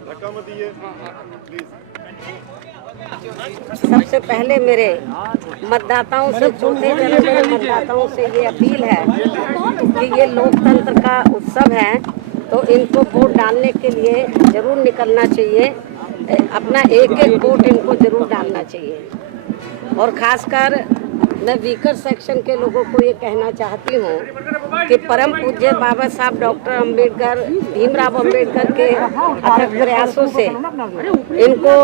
धक्का मत दीजिए प्लीज। सबसे पहले मेरे मतदाताओं से, छोटे बड़े मेरे मतदाताओं से ये अपील है कि ये लोकतंत्र का उत्सव है, तो इनको वोट डालने के लिए जरूर निकलना चाहिए। अपना एक एक वोट इनको जरूर डालना चाहिए। और खासकर मैं वीकर सेक्शन के लोगों को ये कहना चाहती हूँ कि परम पूज्य बाबा साहब डॉक्टर अम्बेडकर, भीमराव अम्बेडकर के अथक प्रयासों से इनको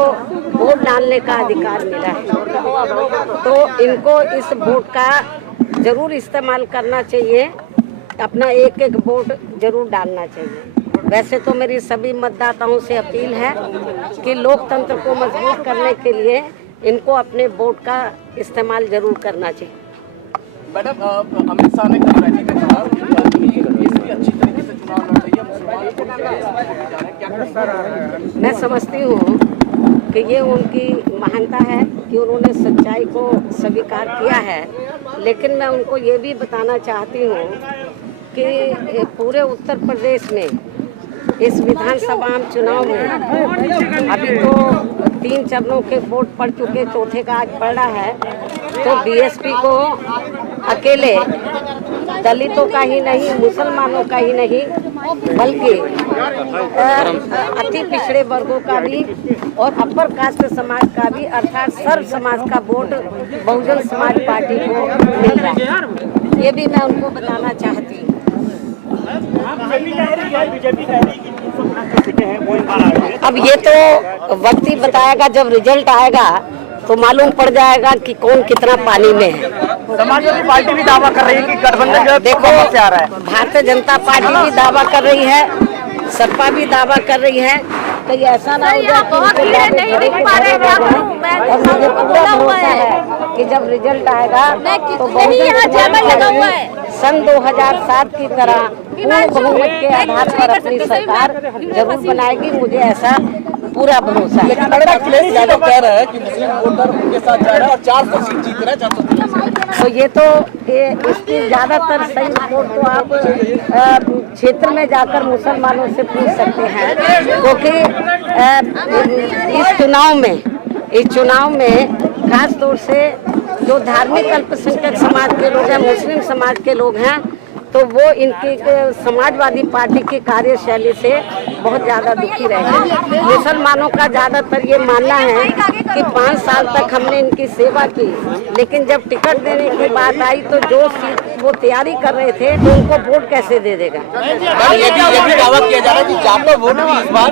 वोट डालने का अधिकार मिला है, तो इनको इस वोट का जरूर इस्तेमाल करना चाहिए। अपना एक एक वोट जरूर डालना चाहिए। वैसे तो मेरी सभी मतदाताओं से अपील है कि लोकतंत्र को मजबूत करने के लिए इनको अपने वोट का इस्तेमाल जरूर करना चाहिए। मैडम, अमित शाह ने कल रैली में कहा कि अच्छी तरीके से चुनाव लड़ रही है। मैं समझती हूँ कि ये उनकी महानता है कि उन्होंने सच्चाई को स्वीकार किया है, लेकिन मैं उनको ये भी बताना चाहती हूँ कि पूरे उत्तर प्रदेश में इस विधानसभा चुनाव में अभी तो 3 चरणों के वोट पड़ चुके, चौथे का आज पड़ रहा है। तो बीएसपी को अकेले दलितों का ही नहीं, मुसलमानों का ही नहीं, बल्कि अति पिछड़े वर्गों का भी और अपर कास्ट समाज का भी, अर्थात सर्व समाज का वोट बहुजन समाज पार्टी को मिल रहा है। ये भी मैं उनको बताना चाहती हूँ। अब ये तो वक्त ही बताएगा, जब रिजल्ट आएगा तो मालूम पड़ जाएगा कि कौन कितना पानी में है। समाजवादी पार्टी भी दावा कर रही है कि गठबंधन देखो से आ रहा है। भारतीय जनता पार्टी भी दावा कर रही है, सपा भी दावा कर रही है। कहीं ऐसा ना हो जाए कि और मुझे पूरा भरोसा है कि जब रिजल्ट आएगा तो सन 2007 की तरह पूर्ण बहुमत के आधार पर अपनी सरकार जरूर बनाएगी। मुझे ऐसा पूरा भरोसा है। लेकिन अखिलेश यादव कह रहा है कि मुस्लिम वोटर उनके साथ जा रहा है और 400 सीट जीत रहे हैं, 400। तो ये तो इसकी ज़्यादातर सही रिपोर्ट तो आप क्षेत्र में जाकर मुसलमानों से पूछ सकते हैं, क्योंकि इस चुनाव में खास तौर से जो धार्मिक अल्पसंख्यक समाज के लोग हैं, मुस्लिम समाज के लोग हैं, तो वो इनकी समाजवादी पार्टी की कार्यशैली से बहुत ज़्यादा दुखी रहे हैं। मुसलमानों का ज़्यादातर ये मानना है कि 5 साल तक हमने इनकी सेवा की, लेकिन जब टिकट देने की बात आई तो जो सीट वो तैयारी कर रहे थे तो उनको वोट कैसे दे देगा। ये भी दावा किया जा रहा है कि जापा वोट भी इस बार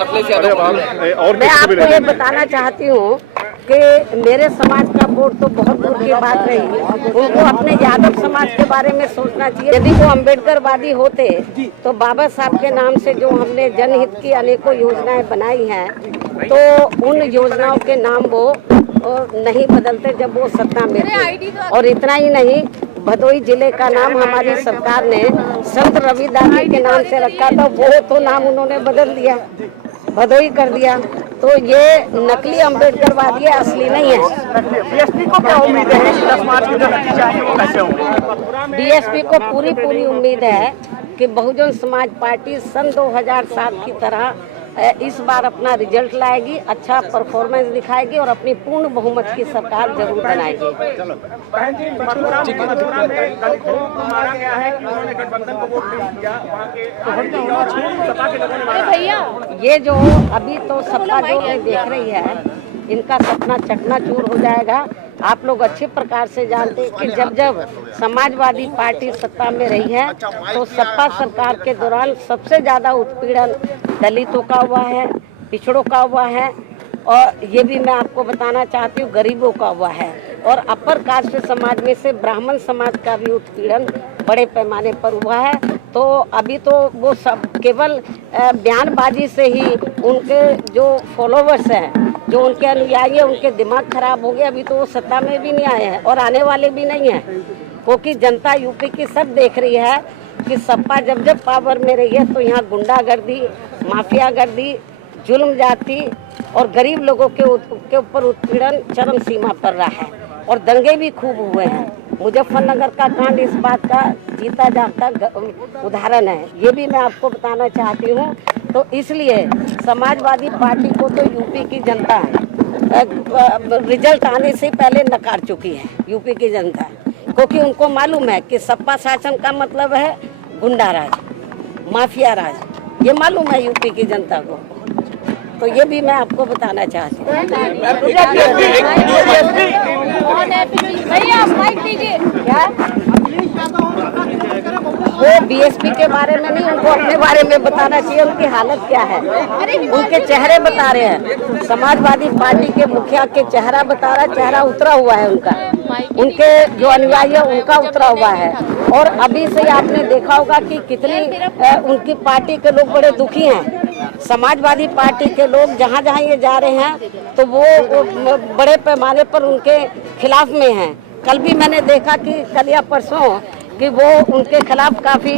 अखिलेश यादव। मैं आपको ये बताना चाहती हूँ कि मेरे समाज का वोट तो बहुत दूर की बात रही, उनको अपने यादव समाज के बारे में सोचना चाहिए। यदि वो अम्बेडकरवादी होते तो बाबा साहब के नाम से जो हमने जनहित की अनेकों योजनाएं बनाई हैं, तो उन योजनाओं के नाम वो नहीं बदलते जब वो सत्ता में थे। और इतना ही नहीं, भदोही जिले का नाम हमारी सरकार ने संत रविदास जी के नाम से रखा था, वो तो नाम उन्होंने बदल दिया, भदोही कर दिया। तो ये नकली अम्बेडकरवादी है, असली नहीं है। बीएसपी को क्या उम्मीद है कि 10 मार्च के जो नतीजे आएंगे वो कैसे होंगे? बीएसपी को पूरी उम्मीद है कि बहुजन समाज पार्टी सन 2007 की तरह इस बार अपना रिजल्ट लाएगी, अच्छा परफॉर्मेंस दिखाएगी और अपनी पूर्ण बहुमत की सरकार जरूर बनाएगी। ये जो अभी तो सपा जो देख रही है, इनका सपना चकनाचूर हो जाएगा। आप लोग अच्छे प्रकार से जानते हैं कि जब समाजवादी पार्टी सत्ता में रही है तो सपा सरकार के दौरान सबसे ज़्यादा उत्पीड़न दलितों का हुआ है, पिछड़ों का हुआ है, और ये भी मैं आपको बताना चाहती हूँ गरीबों का हुआ है, और अपर कास्ट समाज में से ब्राह्मण समाज का भी उत्पीड़न बड़े पैमाने पर हुआ है। तो अभी तो वो सब केवल बयानबाजी से ही उनके जो फॉलोवर्स हैं, जो उनके अनुयायी हैं, उनके दिमाग खराब हो गए। अभी तो वो सत्ता में भी नहीं आए हैं और आने वाले भी नहीं हैं, क्योंकि जनता यूपी की सब देख रही है कि सपा जब पावर में रही है तो यहाँ गुंडागर्दी, माफियागर्दी, जुल्म जाति और गरीब लोगों के ऊपर उत्पीड़न चरम सीमा पर रहा है, और दंगे भी खूब हुए हैं। मुजफ्फरनगर का कांड इस बात का जीता जागता उदाहरण है। ये भी मैं आपको बताना चाहती हूँ। तो इसलिए समाजवादी पार्टी को तो यूपी की जनता रिजल्ट आने से पहले नकार चुकी है, यूपी की जनता, क्योंकि उनको मालूम है कि सपा शासन का मतलब है गुंडा राज, माफिया राज। ये मालूम है यूपी की जनता को। तो ये भी मैं आपको बताना चाहती हूँ। क्या वो बीएसपी के बारे में नहीं, उनको अपने बारे में बताना चाहिए। उनकी हालत क्या है, उनके चेहरे बता रहे हैं। समाजवादी पार्टी के मुखिया के चेहरा बता रहा, चेहरा उतरा हुआ है उनका, उनके जो अनुयायी है उनका उतरा हुआ है। और अभी से आपने देखा होगा कि कितनी उनकी पार्टी के लोग बड़े दुखी हैं। समाजवादी पार्टी के लोग जहाँ जहाँ ये जा रहे हैं तो वो बड़े पैमाने पर उनके खिलाफ में हैं। कल भी मैंने देखा कि कल या परसों कि वो उनके खिलाफ काफ़ी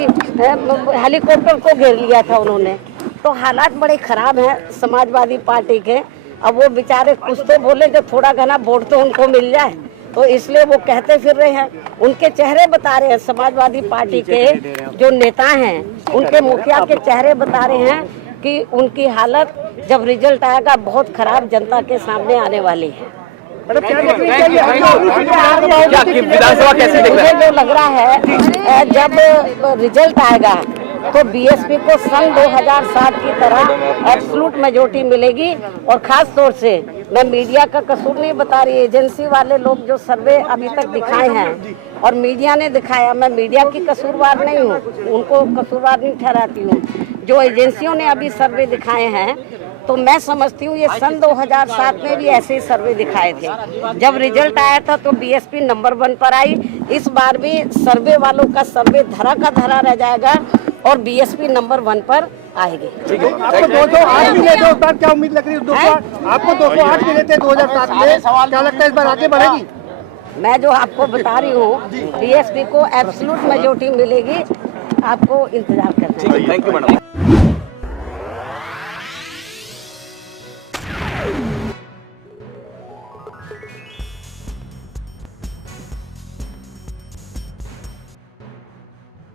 हेलीकॉप्टर को घेर लिया था उन्होंने। तो हालात बड़े ख़राब हैं समाजवादी पार्टी के। अब वो बेचारे कुछ तो बोले जो थोड़ा घना वोट तो उनको मिल जाए, तो इसलिए वो कहते फिर रहे हैं। उनके चेहरे बता रहे हैं, समाजवादी पार्टी के जो नेता हैं उनके मुखिया के चेहरे बता रहे हैं कि उनकी हालत जब रिजल्ट आएगा बहुत ख़राब जनता के सामने आने वाली है। विधानसभा कैसे देख रहे हैं? मुझे जो लग रहा है जब रिजल्ट आएगा तो बीएसपी को सन 2007 की तरह एब्सोल्यूट मेजॉरिटी मिलेगी। और खास तौर से मैं मीडिया का कसूर नहीं बता रही, एजेंसी वाले लोग जो सर्वे अभी तक दिखाए हैं और मीडिया ने दिखाया, मैं मीडिया की कसूरवार नहीं हूँ, उनको कसूरवार नहीं ठहराती हूँ। जो एजेंसियों ने अभी सर्वे दिखाए हैं तो मैं समझती हूँ ये सन 2007 में भी ऐसे ही सर्वे दिखाए थे। जब रिजल्ट आया था तो बीएसपी नंबर 1 पर आई। इस बार भी सर्वे वालों का सर्वे धरा का धरा रह जाएगा और बीएसपी नंबर 1 पर आएगी। आपको 208 मिले थे, उस बार क्या उम्मीद लग रही है? आपको 208 मिले थे 2007 में, क्या लगता है इस बार आगे बढ़ेगी? मैं जो आपको बता रही हूँ बीएसपी को एब्सोल्यूट मेजॉरिटी मिलेगी, आपको इंतजार करना है। Thank you madam.